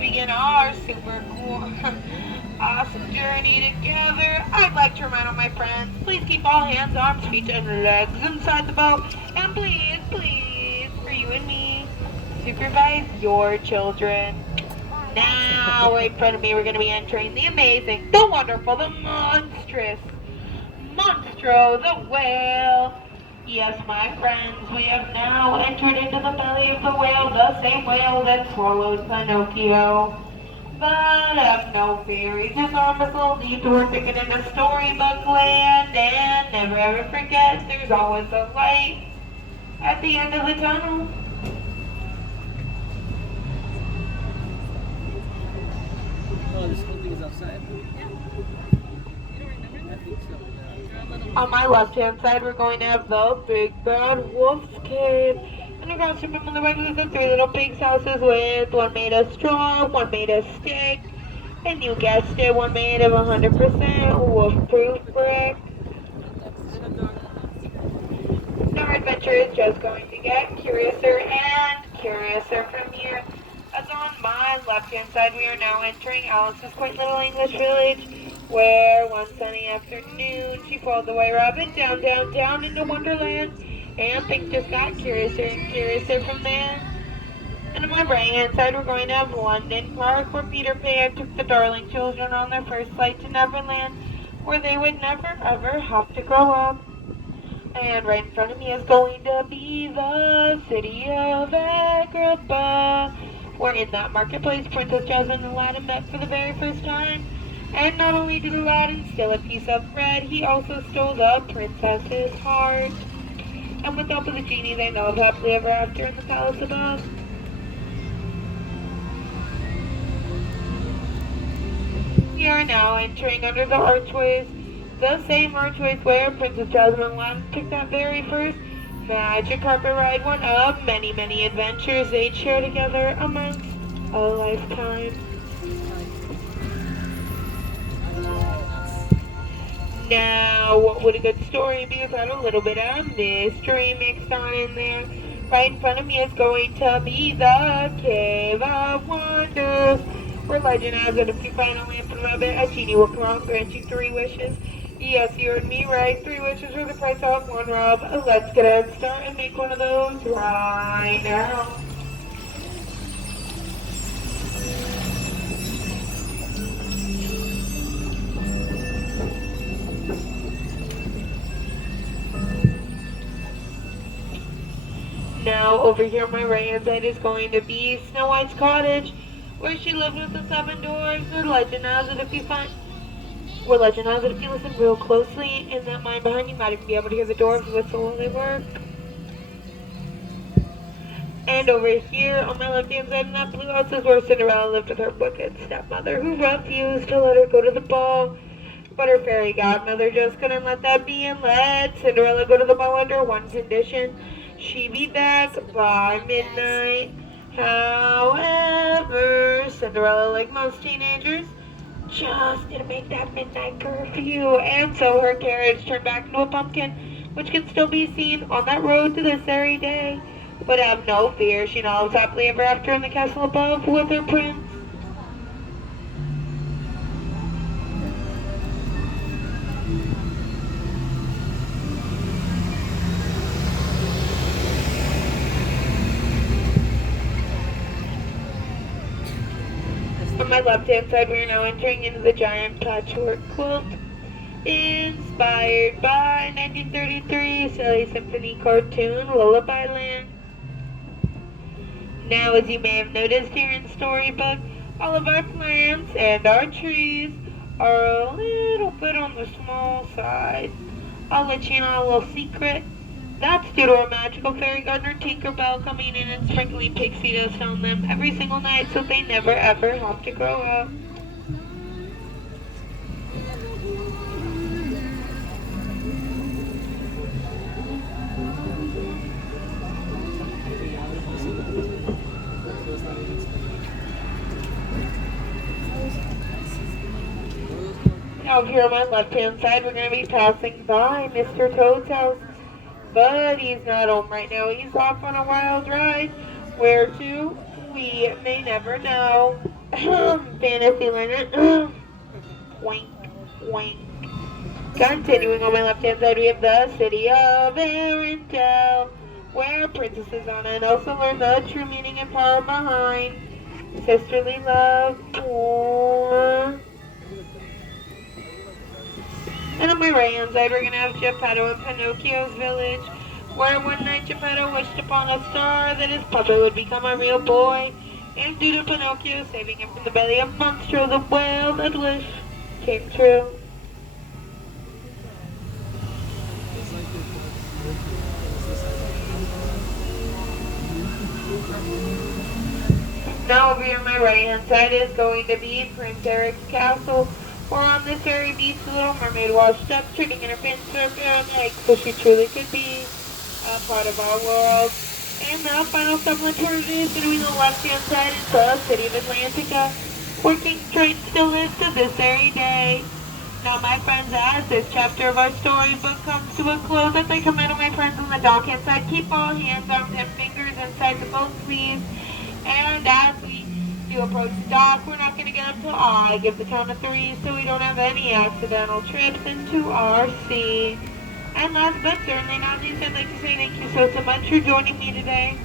begin our super cool, awesome journey together, I'd like to remind all my friends, please keep all hands, arms, feet, and legs inside the boat. And please, for you and me, supervise your children. Now, right in front of me, we're going to be entering the amazing, the wonderful, the monstrous, Monstro the whale. Yes, my friends, we have now entered into the belly of the whale, the same whale that swallowed Pinocchio. But have no fear, he's just on this little detour ticket into Storybook Land, and never ever forget, there's always a light at the end of the tunnel. Oh, this whole thing is outside? On my left-hand side, we're going to have the Big Bad Wolf's Cave. And across from him on the right, there's the three little pigs' houses with one made of straw, one made of stick, and you guessed it, one made of 100% wolf-proof brick. Our adventure is just going to get curiouser and curiouser from here. As on my left-hand side, we are now entering Alice's quaint little English village, where one sunny afternoon she followed the White Rabbit down into Wonderland, and things just got curiouser and curiouser from there. And on my right-hand side, we're going to have London Park, where Peter Pan took the darling children on their first flight to Neverland, where they would never ever have to grow up. And right in front of me is going to be the city of Agrabah, where in that marketplace, Princess Jasmine and Aladdin met for the very first time. And not only did Aladdin steal a piece of bread, he also stole the princess's heart. And with the help of the genie, they live happily ever after in the palace above. We are now entering under the archways, the same archways where Princess Jasmine and Aladdin took that very first magic carpet ride, one of many, many adventures they'd share together amongst a lifetime. Now, what would a good story be without a little bit of mystery mixed on in there? Right in front of me is going to be the Cave of Wonders, where legend has it if you find a lamp and rub it, a genie will come out and grant you 3 wishes. Yes, you heard me right. 3 wishes for the price of 1 rub. Let's get a head start and make one of those right now. Now, over here on my right hand side is going to be Snow White's cottage, where she lived with the 7 dwarfs. The legend has it if you listen real closely in that mine behind you, might even be able to hear the dwarves whistle while they work. And over here on my left hand side in that blue house is where Cinderella lived with her wicked stepmother, who refused to let her go to the ball. But her fairy godmother just couldn't let that be and let Cinderella go to the ball under one condition: she be back by midnight. However, Cinderella, like most teenagers, just didn't make that midnight curfew, and so her carriage turned back into a pumpkin, which can still be seen on that road to this very day. But have no fear, she now lives happily ever after in the castle above with her prince. On my left-hand side, we are now entering into the giant patchwork quilt, inspired by 1933 Silly Symphony cartoon Lullaby Land. Now, as you may have noticed here in Storybook, all of our plants and our trees are a little bit on the small side. I'll let you in on a little secret. That's due to our magical fairy gardener Tinkerbell coming in and sprinkling pixie dust on them every single night so they never ever have to grow up. Now here on my left-hand side, we're going to be passing by Mr. Toad's house. But he's not home right now. He's off on a wild ride. Where to? We may never know. Fantasyland. Wink, wink. Continuing on my left-hand side, we have the city of Arendelle, where Princesses Anna and Elsa learn the true meaning and power behind sisterly love. Aww. And on my right-hand side, we're going to have Geppetto and Pinocchio's village, where one night Geppetto wished upon a star that his puppet would become a real boy, and due to Pinocchio saving him from the belly of Monstro the whale, that wish came true. Now over here on my right hand side is going to be Prince Eric's castle, where on this airy beach the little mermaid washed up, turning in her fins to her bare legs so she truly could be a part of our world. And the final stop on the tour is going to be the left hand side is the city of Atlantica, where King Triton still lives to this very day. Now my friends, as this chapter of our storybook comes to a close, I'd like to remind my friends on the dock hand side, keep all hands, arms, and fingers inside the boat sleeves. And as we do approach dock, we're not going to get up till I give the count of 3 so we don't have any accidental trips into our sea. And last but certainly not least, I'd like to say thank you so much for joining me today.